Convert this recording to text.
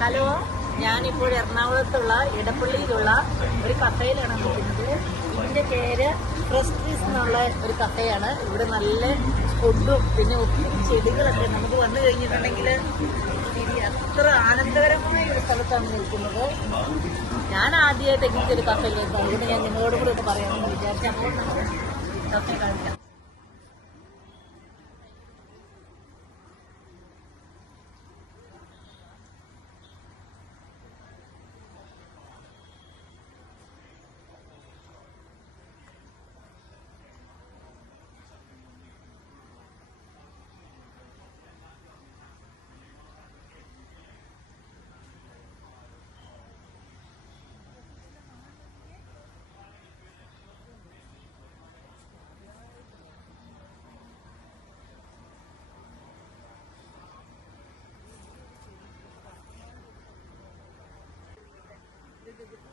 Hello ഞാനിപ്പോൾ എറണാകുളത്തുള്ള ഇടപ്പള്ളിയിലുള്ള ഒരു കഫേയിലാണ് നിൽക്കുന്നത്. ഇതിന്റെ പേര് പ്രസ്റ്റീസ് എന്നുള്ള ഒരു കഫേയാണ്. ഇവിടെ നല്ല ഫുഡും പിന്നെ ഒത്തിരി ചെടികളൊക്കെ നമുക്ക് വന്നു കഴിഞ്ഞിട്ടുണ്ടെങ്കിൽ അത്ര ആനന്ദകരമായ ഒരു സ്ഥലത്താണ് നിൽക്കുന്നത്. ഞാൻ ആദ്യമായിട്ട് ഇങ്ങനത്തെ ഒരു കഫേയിൽ അതുകൊണ്ട് ഞാൻ നിങ്ങളോട് കൂടി ഒന്ന് പറയാമെന്ന് വിചാരിച്ചാൽ കഫ കഫേ കാണിക്കാം. the difference.